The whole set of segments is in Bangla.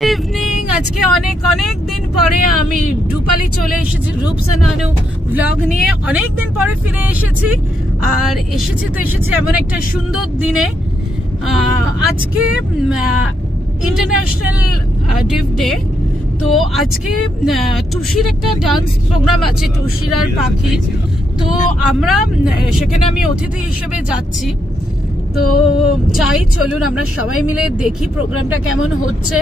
ইভিনিং আজকে অনেক অনেক দিন পরে আমি রূপালী চলে এসেছি রূপসানানু ব্লগ নিয়ে। অনেক দিন পরে ফিরে এসেছি আর এসেছি এমন একটা সুন্দর দিনে। আজকে ইন্টারন্যাশনাল ডিভ ডে, তো আজকে টুসির একটা ডান্স প্রোগ্রাম আছে, টুসির আর পাখির। তো আমরা সেখানে আমি অতিথি হিসেবে যাচ্ছি। তো যাই, চলুন আমরা সবাই মিলে দেখি প্রোগ্রামটা কেমন হচ্ছে।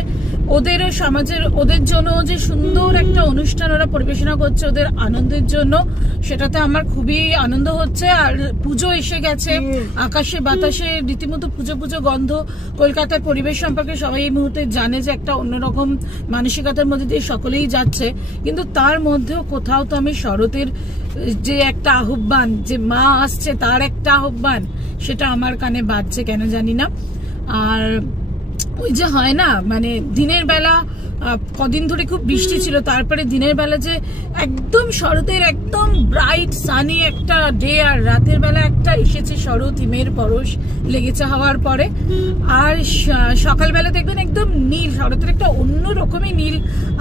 ওদেরও সমাজের, ওদের জন্য যে সুন্দর একটা অনুষ্ঠান ওরা পরিবেশনা করছে ওদের আনন্দের জন্য, সেটাতে আমার খুবই আনন্দ হচ্ছে। আর পুজো এসে গেছে, আকাশে বাতাসে রীতিমতো পুজো পুজো গন্ধ। কলকাতার পরিবেশ সম্পর্কে সবাই এই মুহূর্তে জানে যে একটা অন্যরকম মানসিকতার মধ্যে দিয়ে সকলেই যাচ্ছে, কিন্তু তার মধ্যেও কোথাও তো আমি শরতের যে একটা আহ্বান, যে মা আসছে তার একটা আহ্বান, সেটা আমার কানে বাজছে কেন জানি না। আর ওই যে হয় না, মানে দিনের বেলা কদিন ধরে খুব বৃষ্টি ছিল, তারপরে দিনের বেলা যে একদম শরতের একদম ব্রাইট সানি একটা ডে, আর রাতের বেলা একটা এসেছে শরৎ হিমের পরশ লেগেছে হওয়ার পরে। আর সকালবেলা দেখবেন একদম নীল, শরতের একটা অন্য রকমই নীল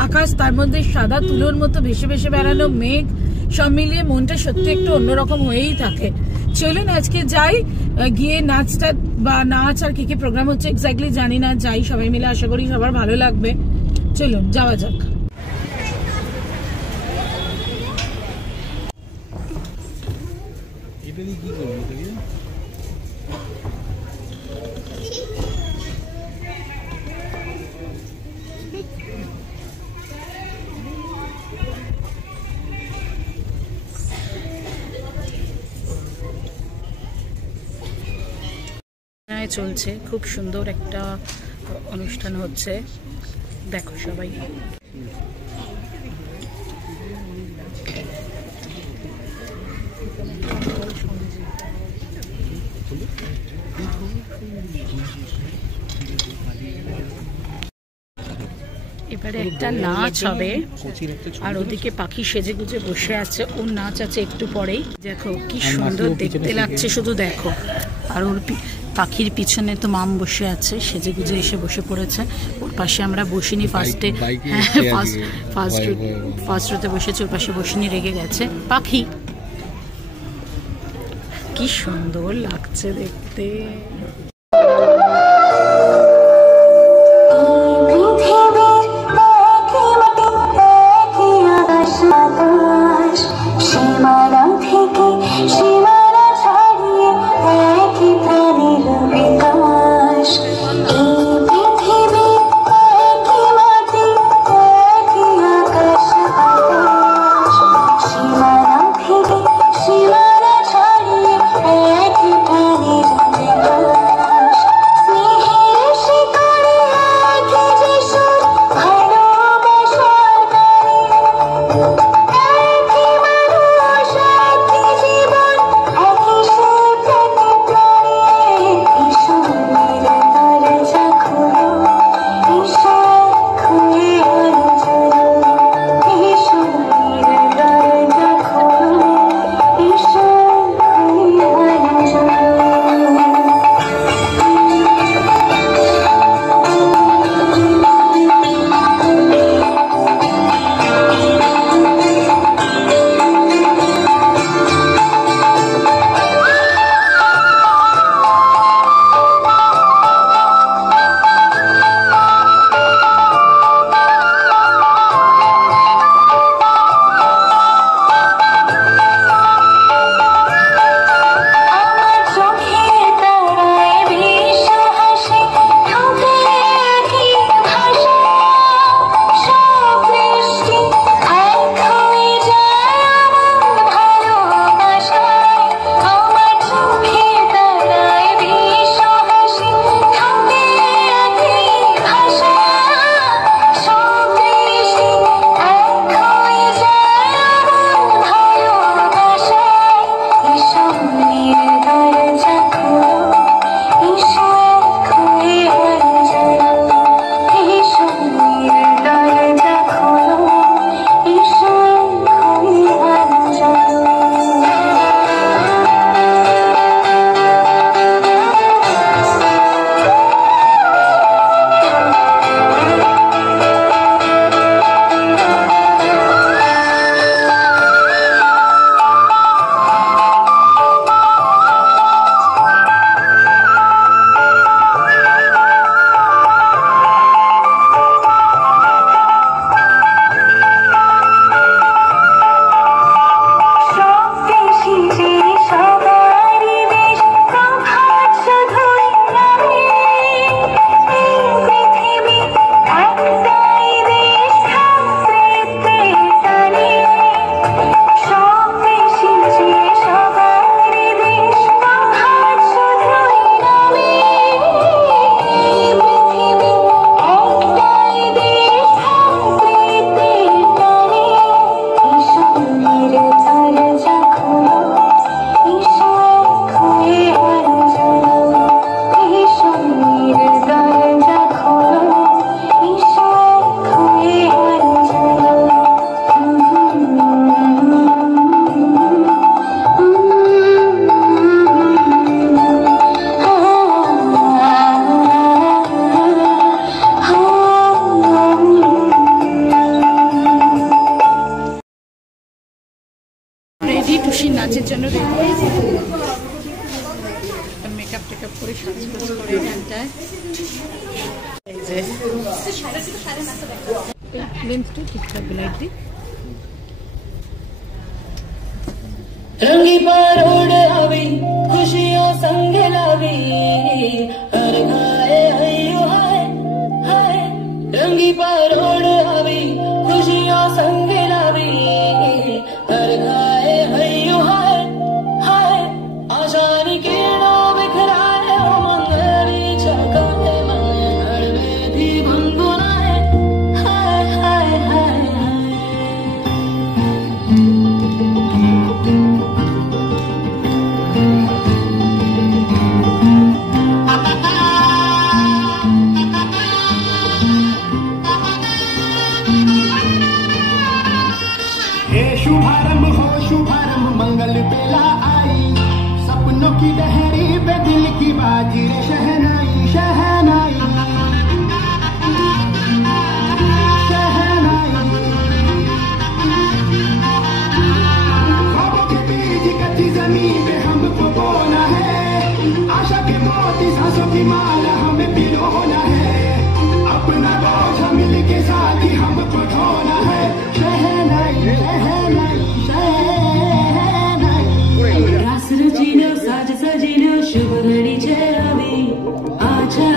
আকাশ, তার মধ্যে সাদা তুলোর মতো ভেসে ভেসে বেড়ানো মেঘ, সব মিলিয়ে মনটা সত্যি একটু অন্যরকম হয়েই থাকে। চলুন আজকে যাই, গিয়ে নাচটা বা নাচ আর কি কি প্রোগ্রাম হচ্ছে এক্স্যাক্টলি জানি না, যাই সবাই মিলে, আশা করি সবার ভালো লাগবে। চলুন যাওয়া যাক। চলছে খুব সুন্দর একটা অনুষ্ঠান হচ্ছে, দেখো সবাই। এবারে একটা নাচ হবে, আর ওদিকে পাখি সেজে গুজে বসে আছে, ওর নাচ আছে একটু পরেই। দেখো কি সুন্দর দেখতে লাগছে, শুধু দেখো। আর ওর পাখির পিছনে তো মাম বসে আছে, সেজে গুজে এসে বসে পড়েছে। ওর পাশে আমরা বসিনি ফার্স্টে, ফার্স্ট রোতে বসেছি, ওর পাশে বসিনি, রেগে গেছে পাখি। কি সুন্দর লাগছে দেখতে। লেন্সটা ঠিকঠাক লাইট দিই। रंगी परोड़ आवी खुशियों संग लावी हर घाए हयो हाय हाय रंगी परोड़ आवी खुशियों संग लावी हर घाए हयो हाय हाय आशानी किरणों बिखराए ओ मंगली चकाए माए हर वेदी भंगुनाए हाय हाय हाय शुभारंभ हो शुभारंभ मंगल बेला आई सपनों की लहरी पे दिल की बाजी शहनाई शहनाई शहनाई ख्वाबों के बीज कच्ची जमीन पे हमको बोना है आशा के मोती सांसों की माला हमें पिरोना है अपना बोझ मिल के साथ ही हमको ढोना है शहनाई शहनाई रास रचिनो साज सजिनो शुभ घड़ी छे आवी आजा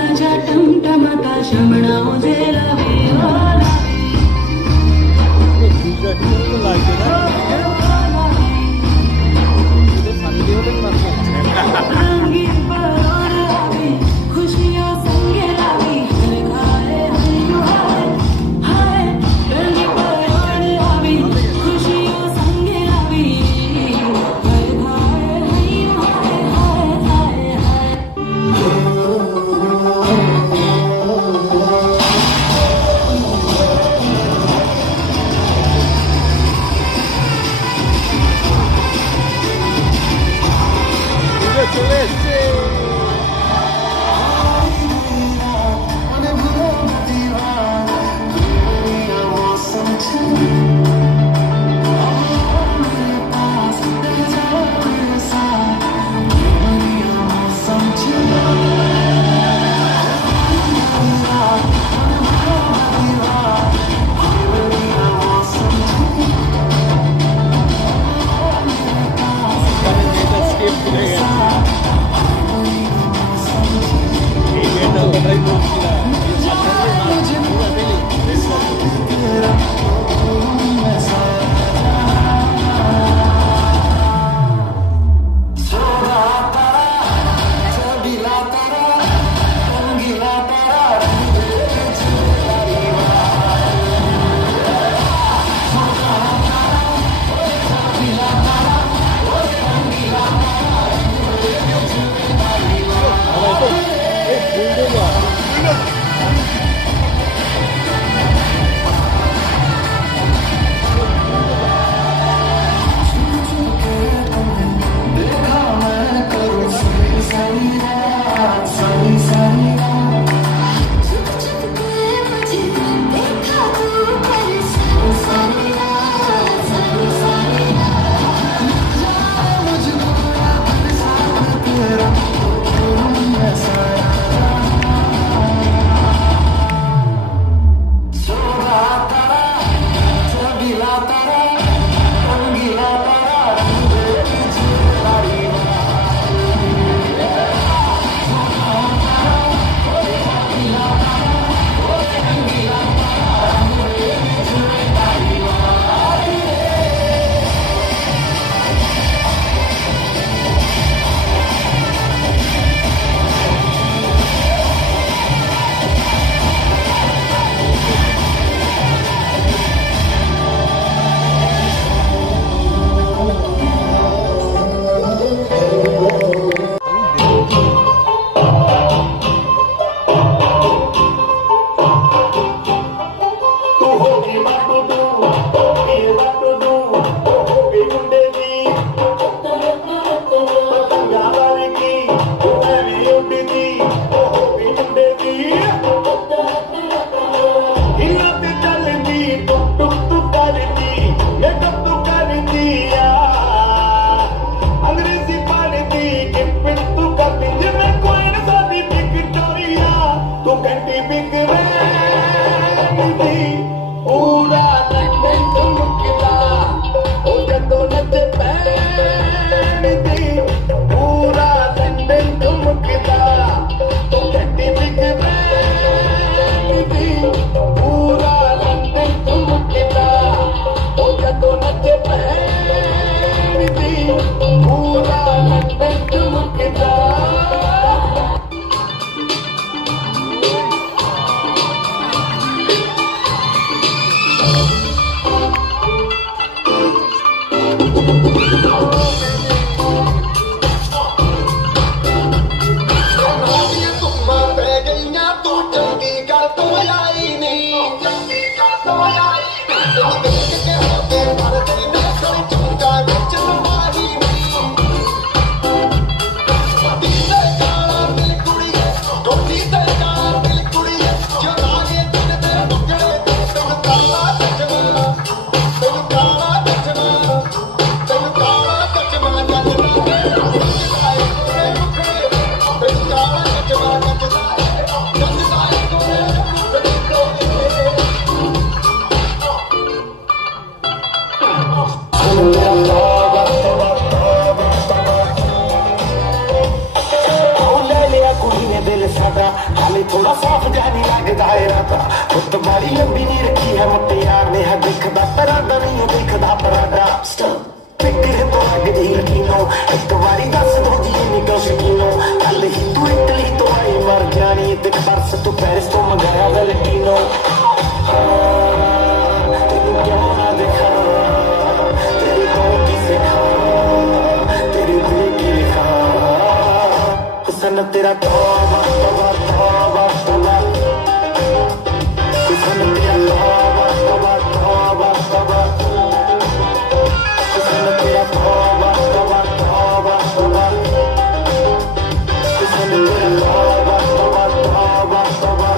थोड़ा साफ जानी लगता है राता तो बड़ी लंबी नहीं रखी है मुट्टे यार ने है देखदा परादा नहीं देखदा परादा पिकड़े तो आगे दी लकीनो एक बारी दस दो दी निकल शकीनो कल ही तू इटली तो आई मर जानी ते परस तू पेरिस तो मंगाया वैलेंटिनो तेरी क्या ना देखा तेरी को की सिखा तेरी दिल की लिखा हुस्न तेरा तौबा तौबा तौबा तौबा हुस्न तेरा तौबा तौबा तौबा तौबा हुस्न तेरा तौबा तौबा तौबा तौबा हुस्न तेरा तौबा तौबा तौबा तौबा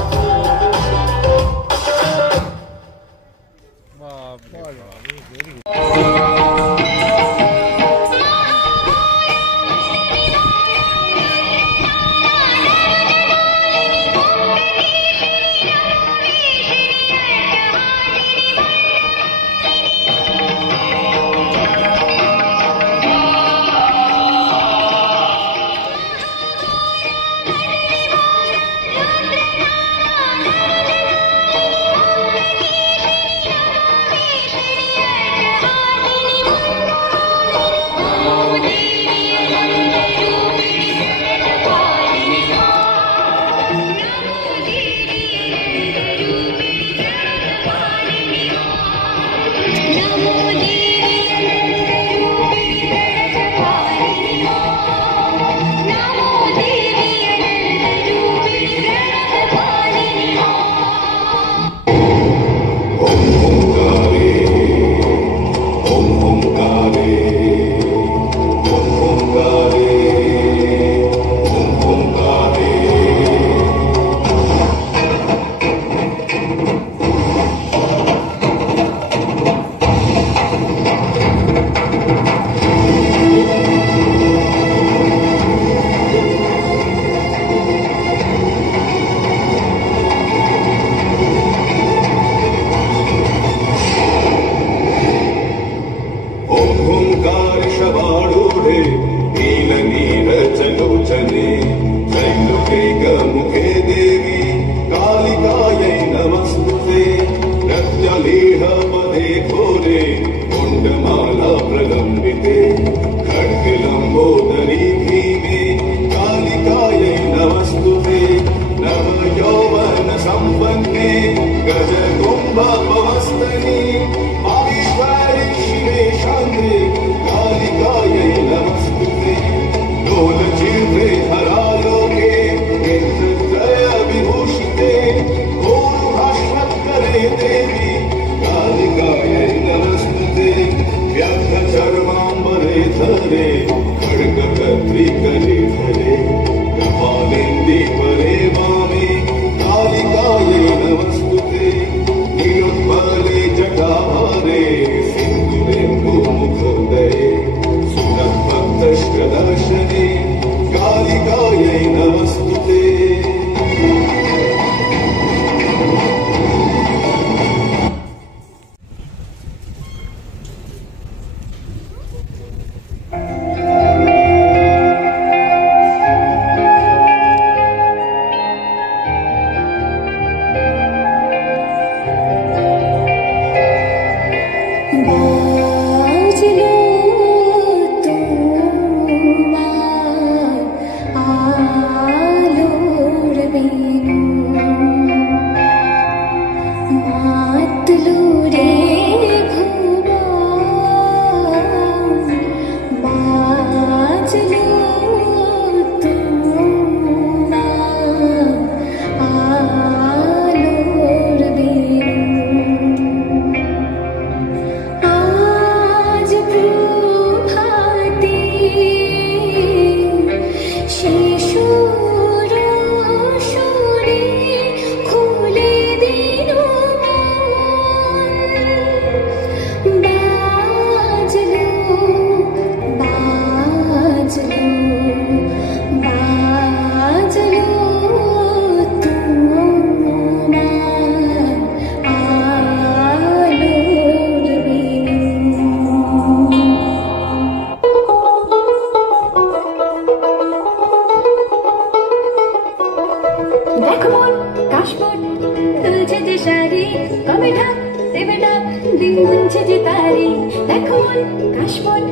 কবে ঢাক দেবে ডাক দিন গুনছে যে তারি দেখো মন কাশবন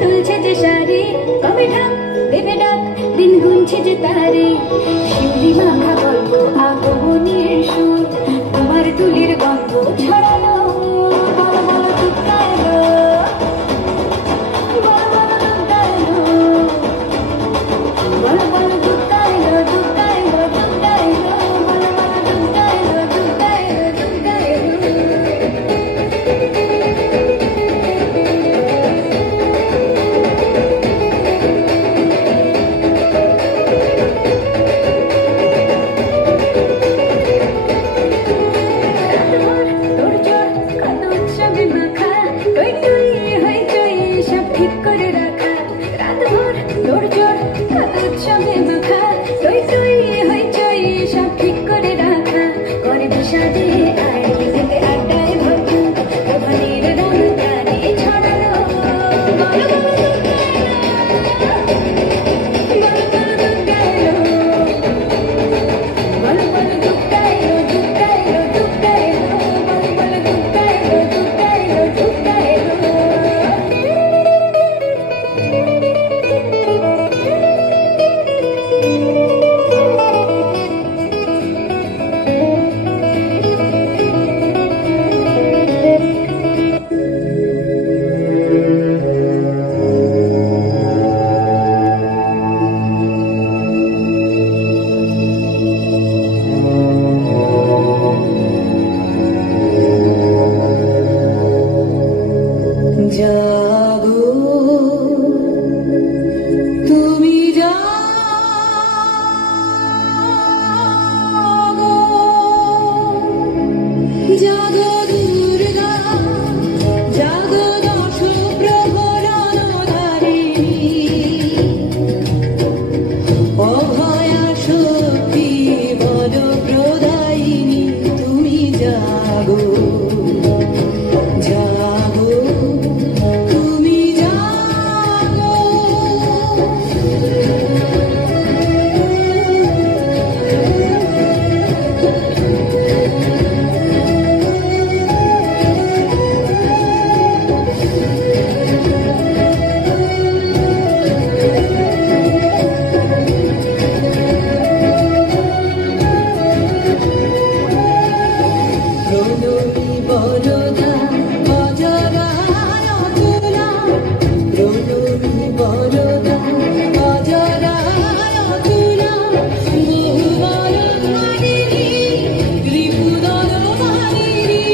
তুলছে যে শাড়ি কবে ঢাক দেবে ডাক দিন গুনছে যে তারি শিউলি মাখা গল্প আগমনের সুর তোমার তুলির গন্ধ ছড়ানো বড় বড় টুকরা এলো বড় বড় টুকরা এলো বড় বড় টুকরা এলো টুকরা এলো টুকরা এলো বড় বড় টুকরা এলো টুকরা এলো টুকরা এলো ঠিক করে রাখা রাত ভর তোর জোর কত উৎসবে মাখা টই টই হইচই সব ঠিক করে রাখা করে বিষাদে আয় থেকে আড্ডায় ভরপুর প্রভাতের রং প্রাণে ছড়ানো বড় বড় বড় বড় দুঃখা এলো দুঃখা এলো দুঃখা এলো বড় বড় দুঃখা এলো দুঃখা এলো দুঃখা এলো জাগো তুমি জাগো জাগো দুর্গা জাগো দশ প্রহরণধারিণী অভয়া শক্তি বল প্রদায়িনী তুমি জাগো জাগো তুমি জাগো প্রণবী বরদা অজরায় অতুলা প্রণবী বরদা অজরায় অতুলা বহুবল মানিনী ত্রিপুদর মানিনী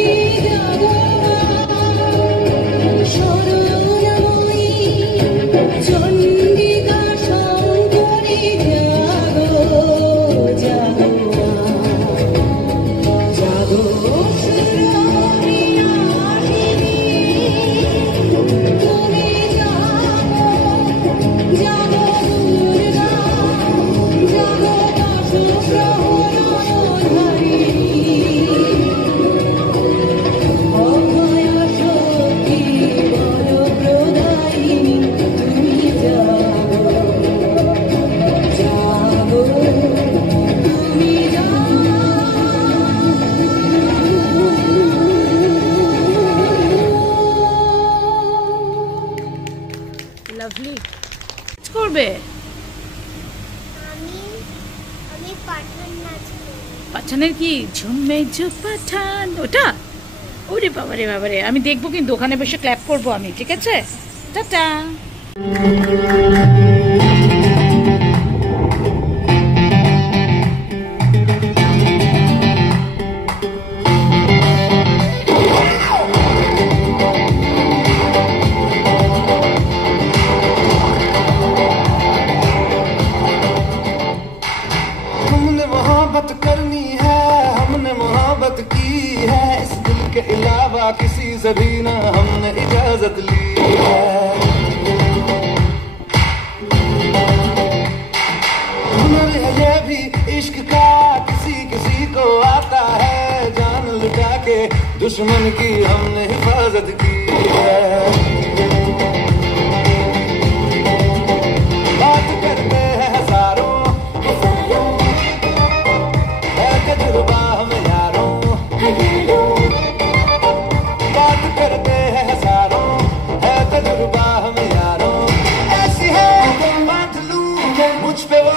জাগো শরণময়ী চণ্ডিকা শঙ্করী জাগো জাগো জাগো তুমি জাগো জাগো দুর্গা জাগো দশ প্রহরণধারিণী অভয়া শক্তি বল প্রদায়িনী তুমি জাগো জাগো তুমি লাভলি করবে আমি পাঠান নাচ করি। পাঠানের কি ঝুমে ঝু পাঠান ওটা ওরে বাবারে বাবারে আমি দেখবো কিন্তু ওখানে বসে ক্ল্যাপ করবো আমি ঠিক আছে টাটা हमने मोहब्बत करनी है हमने मोहब्बत की है इस दिल के अलावा किसी से भी ना हमने इजाजत ली है हुनर है ये भी इश्क का किसी किसी को आता है जान लुटा के दुश्मन की हमने हिफाजत की है बात करते हैं हजारों है तजुर्बा हम यारों करते हैं हजारों, है तजुर्बा हम यारों। ऐसी है बात लूं मुझ पे वो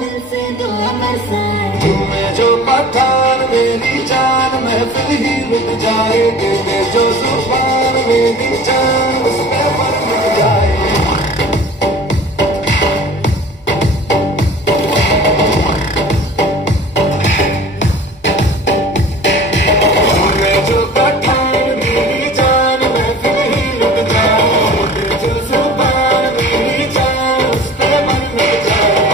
दिल से दुआ बरसाए, तुम्हें जो पठान मेरी जान महफिल ही मिट जाएंगे, जो जुबान मेरी जान उस पे पर मिट जाए। तुम्हें जो पठान मेरी जान महफिल ही मिट जाएंगे, जो जुबान मेरी जान उस पे पर मिट जाए।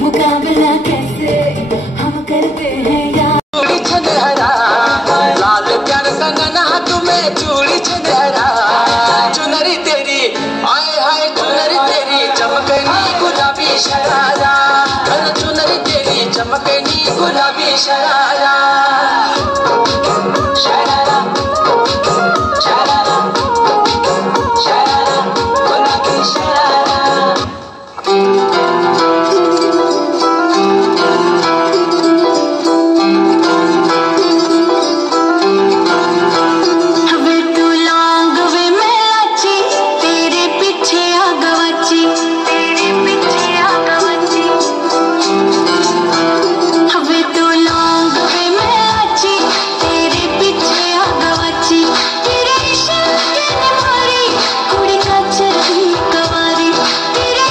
मुकाबला कैसे हम करते हैं यार। चूड़ी छनहरा लाल प्यार कंगना तुम्हें चूड़ी छनहरा, चुनरी तेरी आए हाय चुनरी तेरी चमकनी गुलाबी शरारा, चुनरी तेरी चमकनी गुलाबी शरारा। शरारा शरारा शरारा गुलाबी शरारा। वे तू लौंग वे मैं लाची, तेरे पीछे आ गवाची, तेरे पीछे आ गवाची। वे तू लौंग वे मैं लाची, तेरे पीछे आ गवाची। तेरे इश्क के निवारी कुड़ी का चरही कवारी, तेरे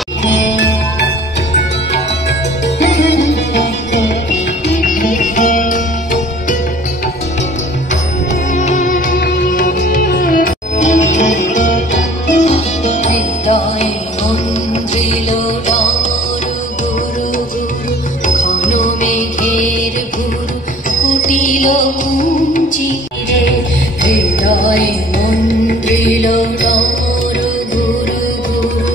হৃদয়ে মন্দিল ডামর গুরু গুরু, ঘন মেঘের গুরু কুটিল কুঞ্চি রে। হৃদয়ে মন্দিল ডামর গুরু গুরু।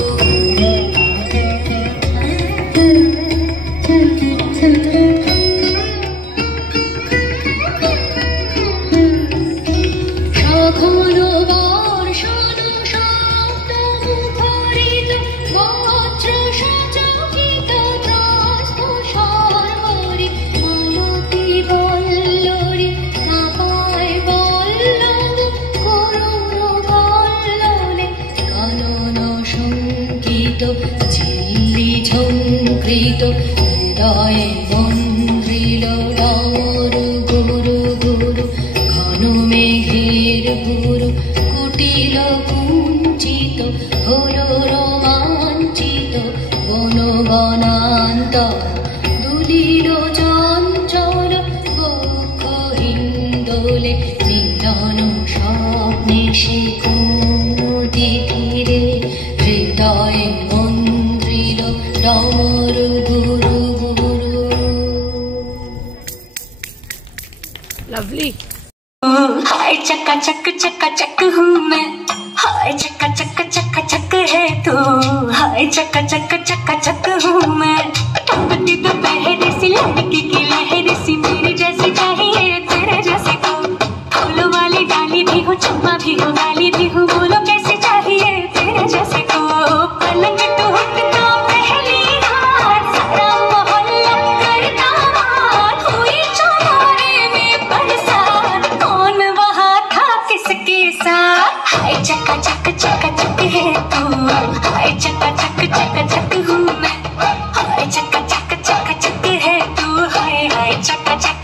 সঘন বর্ষণ শব্দ মুখরিত, বজ্র সচকিত ত্রস্ত শর্বরি, মালতী বল্লরী কাপায় বল্লভ করুণ বল্লনে, কানন শঙ্কিত ঝিল্লি ঝঙ্কৃত। হৃদয়ে মন্দ্রিল ডামর গুরু গুরু, ঘন মেঘের গুরু কুটিল কুঞ্চিত, হলো রোমাঞ্চিত বন বনান্তর। দুলিল চঞ্চল বক্ষ হিন্দোলে, মিলন স্বপ্নে সে কোন তীরে। হৃদয়ে মন্দ্রিল ডামর গুরু গুরু। लवली। हाय चक्का चक हूँ मैं, हाय चक्का चक है तू। हाय चक्का चक हूँ मैं, टपकती दोपहर सी लड़की की लहर सी, मेरी जैसी चाहिए तेरे जैसे को। फूलों वाली डाली भी हो, चम्मा भी हो, वाली भी हो, बोलो कैसे चाहिए तेरे जैसे को। पलक तो उठता पहली रात, सारा मोहल्ला करता बात, हुई चौबारे में बरसात, कौन वहाँ था किसके साथ। हाय चक्का चक है तू, हाय चक्का चक हूँ मैं, हाय चक्का चक है तू। हाय हाय चक्का चक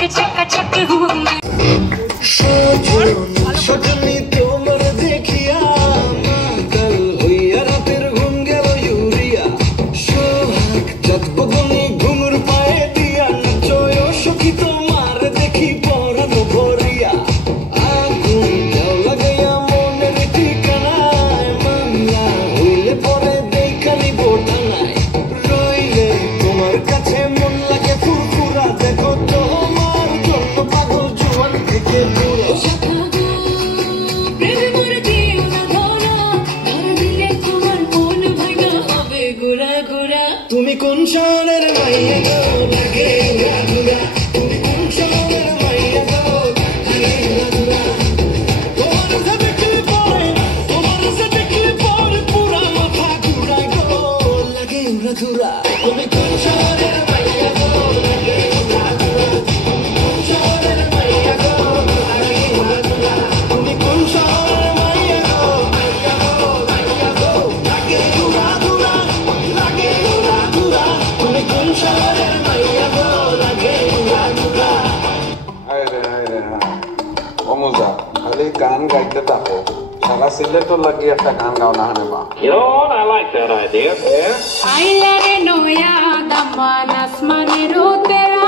গান গাইতে থাকো সারা সিলেটর লাগি একটা গান গাও না হানে মা You know what? I like that idea. Yeah. আইলারে নয়া দামান আসমানের তেরা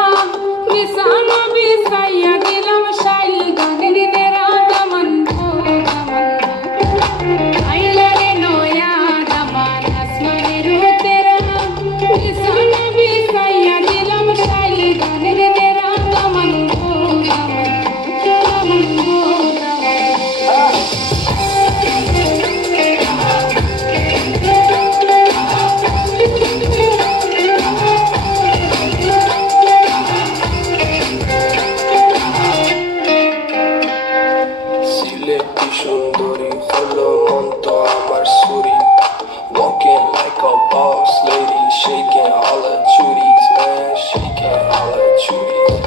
মিসানো বিসাইয়া দিলাম শাইল গানের নেরা দামান আইলারে নয়া দামান আসমানের তেরা মিসানো বিসাইয়া দিলাম শাইল গানের নেরা দামান Walking like a boss lady, shaking all her chuties, man, shaking all her chuties.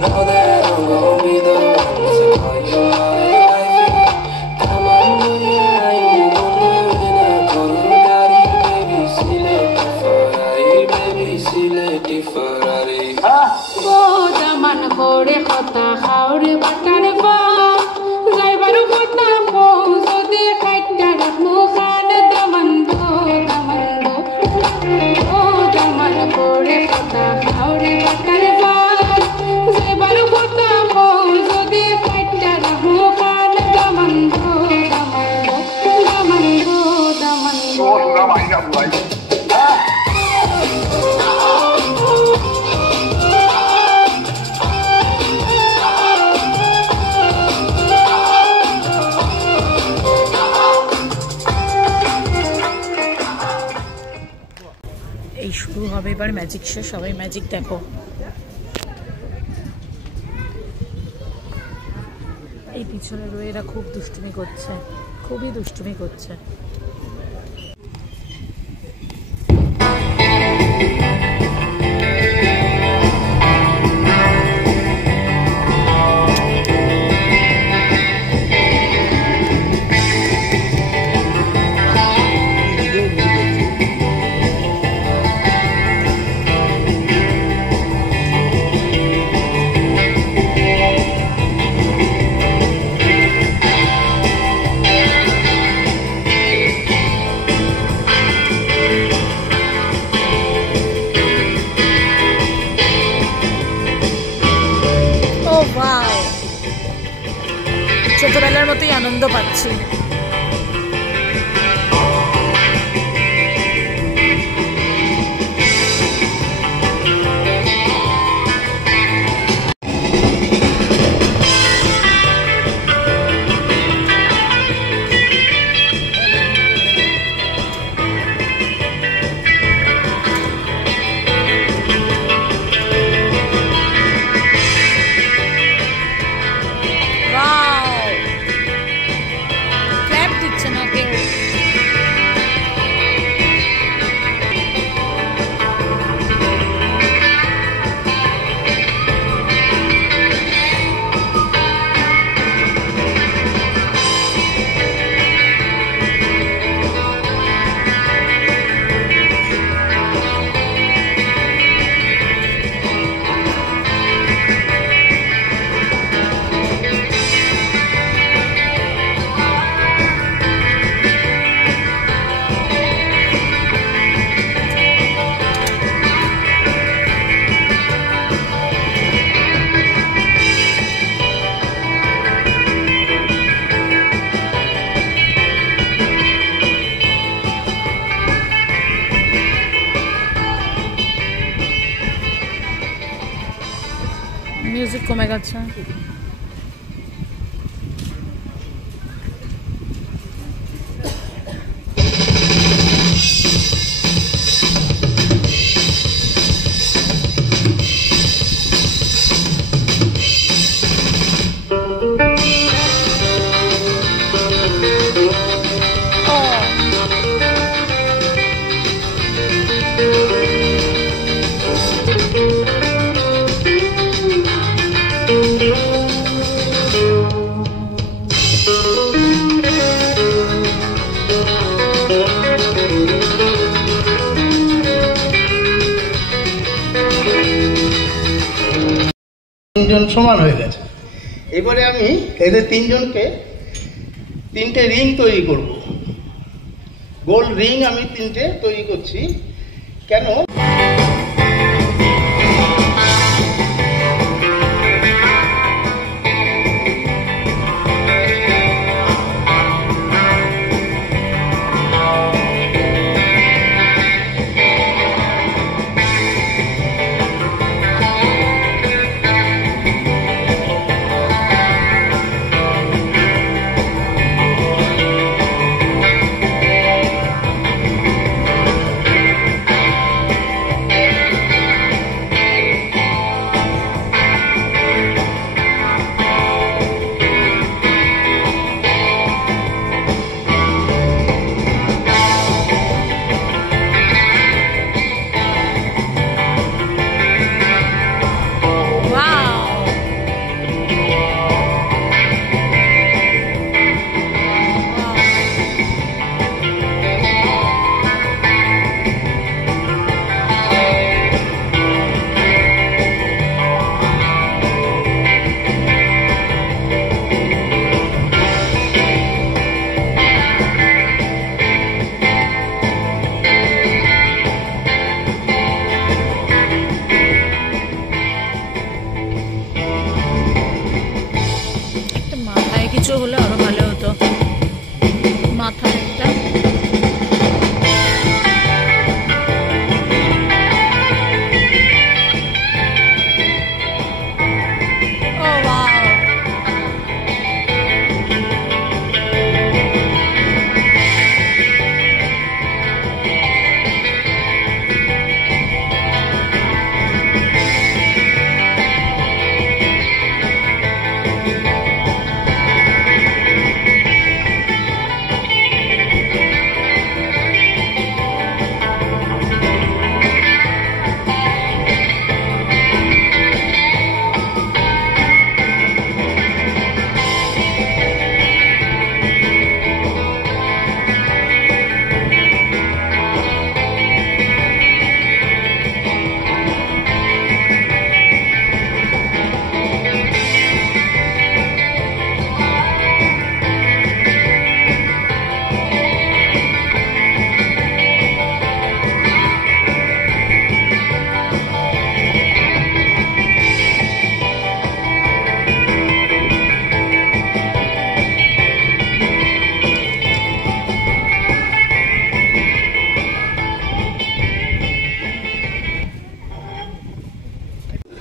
Now that I'm gonna be the one to call you my wifey, come on, yeah, you gonna in a Colorado, baby, see lady Ferrari, baby, see lady Ferrari. ও দামান করে কথা খাওরে বাটার বা যাইবার কথা কো যদি খাইটা রাখমু খান দামান ও দামান করে কথা খাওরে বাটার বা যাইবার কথা কো যদি খাইটা রাখমু খান দামান এই শুরু হবে এবার ম্যাজিক শো সবাই ম্যাজিক দেখো এই পিছনে রয়ে এরা খুব দুষ্টুমি করছে খুবই দুষ্টুমি করছে ছোটবেলার মতোই আনন্দ পাচ্ছি মিউজিক কমে গেছে তিনজন সমান হয়ে গেছে। এবারে আমি এদের তিনজনকে 3টে রিং তৈরি করব। গোল রিং আমি 3টে তৈরি করছি। কেন? কিছু হলে আরো ভালো হতো। মাথায় একটা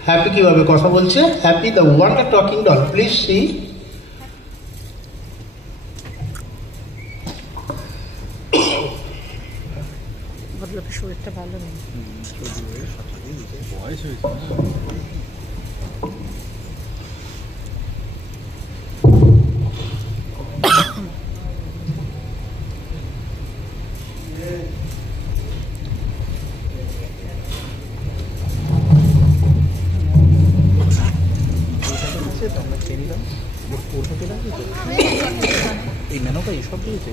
হ্যাপি কিভাবে কথা বলছে? Happy the wonder talking doll, please see. শরীরটা ভালো নেই। বয়স হয়েছে। এই মেনুটা এইসব দিয়েছে,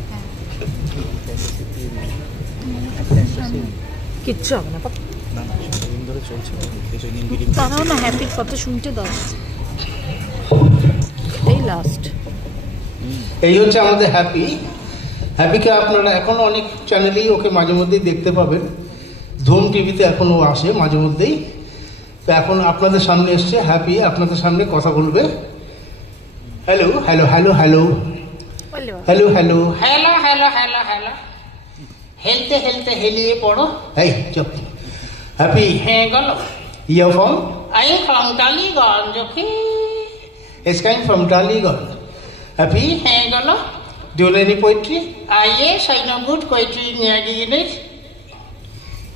কিচ্ছু হবে না, না না সারাদিন ধরে চলছে। তারাও না হ্যাপির কথা শুনতে দাও, এই লাস্ট। এই হচ্ছে আমাদের হ্যাপি। হ্যাপিকে আপনারা এখনো অনেক চ্যানেলেই ওকে মাঝে মধ্যেই দেখতে পাবেন। ধুম টিভিতে এখনো আসে মাঝে মধ্যেই। তো এখন আপনাদের সামনে এসছে হ্যাপি, আপনাদের সামনে কথা বলবে। Hello hello hello hello hello hello hello hello hello hello, হেলতে হেলতে হেলিয়ে পড়ো। এই চুপ। হ্যাপি, হ্যাঁ গেল। You from? I am from Tollygunge. Okay, it's came from Tollygunge. Happy, hang on. Do you know any poetry? Yes, I know good poetry. Begin it.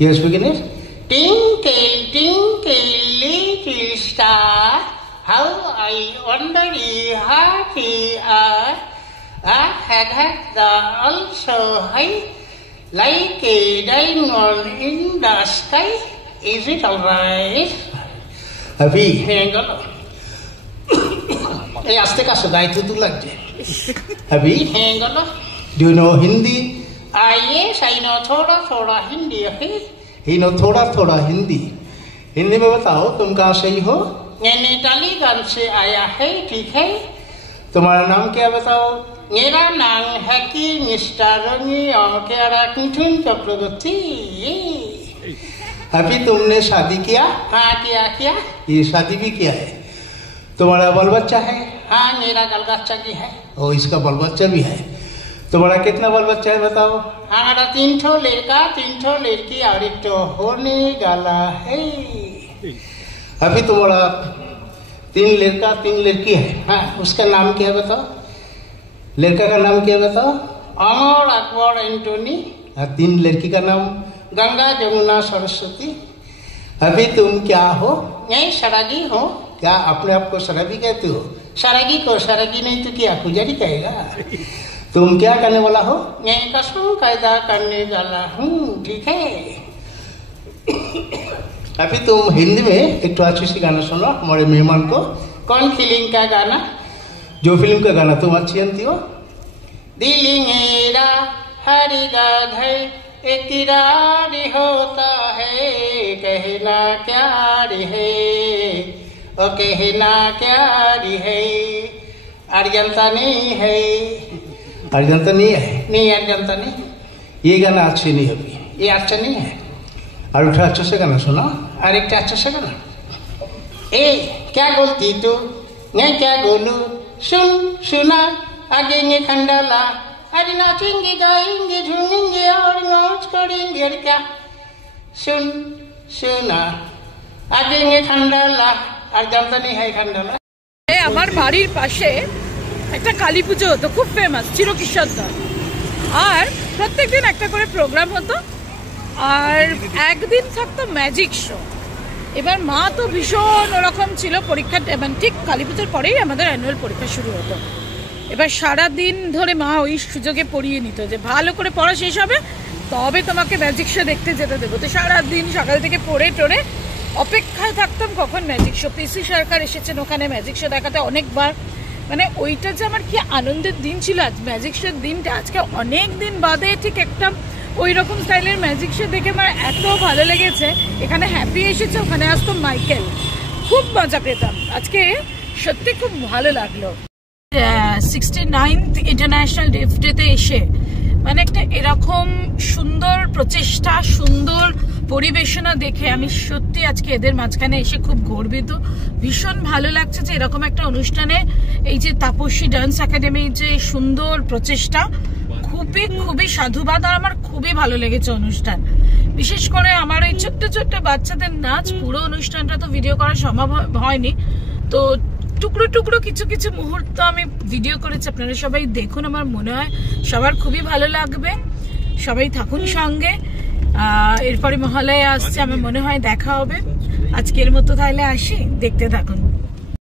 Yes, begin it. Twinkle, twinkle, little star, how I wonder you happy are. I had the also high, like a diamond in the sky. Is it alright? Happy, hang on. এই আস্তে কাছে গাইতে তো লাগছে। হ্যাপি, হ্যাঁ গেল। Do you know Hindi? yes, I know थोड़ा थोड़ा हिंदी। ही नो थोड़ा थोड़ा हिंदी। हिंदी में बताओ तुम कहाँ से हो? मैं टालीगंज से आया है। ठीक है, तुम्हारा नाम क्या बताओ? मेरा नाम है कि मिस्टर मिठुन चक्रवर्ती। अभी तुमने शादी किया? हाँ किया। ये शादी भी किया है। तुम्हारा बाल बच्चा है? हाँ मेरा बाल बच्चा भी है। और इसका बाल बच्चा भी है। तुम्हारा कितना बाल बच्चा है बताओ? हमारा 3 ठो लड़का 3 ठो लड़की और 1 ठो होने वाला है। अभी तुम्हारा 3 लड़का 3 लड़की है। हाँ उसका नाम क्या है बताओ? लड़का का नाम क्या बताओ? अमर अकबर एंटोनी। और 3 लड़की का नाम गंगा जमुना सरस्वती। अभी तुम क्या हो? नहीं सरागी हो। क्या अपने आप को सरागी कहते हो? सरागी को सरागी नहीं तो क्या पुजारी कहेगा? तुम क्या करने वाला हो? मैं कसम कायदा करने वाला हूँ। ठीक है। अभी तुम हिंदी में एक तो अच्छी सी गाना सुनो हमारे मेहमान को। कौन फिल्म का गाना? जो फिल्म का गाना तुम अच्छी जानती हो। दिल मेरा हरि गाधे इकरार होता है, कहना क्या है ओ कहना क्या है। अर्जनता नहीं है। अर्जनता नहीं है? नहीं अर्जनता नहीं। ये गाना अच्छी नहीं होगी। ये अच्छा नहीं है। और उठा अच्छे से गाना सुना। और एक अच्छा से गाना। ए क्या बोलती तू? मैं क्या बोलूं? सुना आगे खंडाला। अरे नाचेंगे गाएंगे झूमेंगे और नाच करेंगे। और क्या? सुना आगे खंडाला। আর জানতা নেই হয় খান্ডালা। আমার বাড়ির পাশে একটা কালী পুজো হতো, খুব ফেমাস, চিরকিশোরদা। আর প্রত্যেকদিন একটা করে প্রোগ্রাম হতো। আর একদিন থাকতো ম্যাজিক শো। এবার মা তো ভীষণ ওরকম ছিল, পরীক্ষা মানে ঠিক কালী পুজোর পরেই আমাদের অ্যানুয়াল পরীক্ষা শুরু হতো। এবার সারাদিন ধরে মা ওই সুযোগে পড়িয়ে নিত যে ভালো করে পড়া শেষ হবে তবে তোমাকে ম্যাজিক শো দেখতে যেতে দেবো। তো সারাদিন সকাল থেকে পড়ে টড়ে অপেক্ষায় থাকতাম কখন ম্যাজিক শো। পিসি সরকার এসেছেন ওখানে ম্যাজিক শো দেখাতে অনেকবার। মানে ওইটা যে আমার কি আনন্দের দিন ছিল আজ ম্যাজিক শোর দিনটা। আজকে অনেক দিন বাদে ঠিক একটা ওই রকম স্টাইলের ম্যাজিক শো দেখে আমার এত ভালো লেগেছে। এখানে হ্যাপি এসেছে, ওখানে আসতো মাইকেল, খুব মজা পেতাম। আজকে সত্যি খুব ভালো লাগলো। 69th ইন্টারন্যাশনাল ডেফ ডেতে এসে মানে একটা এরকম সুন্দর প্রচেষ্টা, সুন্দর পরিবেশনা দেখে আমি সত্যি আজকে এদের মাঝখানে এসে খুব গর্বিত। ভীষণ ভালো লাগছে যে এরকম একটা অনুষ্ঠানে এই যে তাপসী ডান্স একাডেমির যে সুন্দর প্রচেষ্টা, খুবই খুবই সাধুবাদ। আর আমার খুবই ভালো লেগেছে অনুষ্ঠান। বিশেষ করে আমার এই ছোট্ট ছোট্ট বাচ্চাদের নাচ, পুরো অনুষ্ঠানটা তো ভিডিও করা সম্ভব হয়নি, তো টুকরো টুকরো কিছু কিছু মুহূর্ত আমি ভিডিও করেছি। আপনারা সবাই দেখুন, আমার মনে হয় সবার খুবই ভালো লাগবে। সবাই থাকুন সঙ্গে। এরপরে মহালয়া আসছে, আমার মনে হয় দেখা হবে। আজকের মতো তাহলে আসি, দেখতে থাকুন।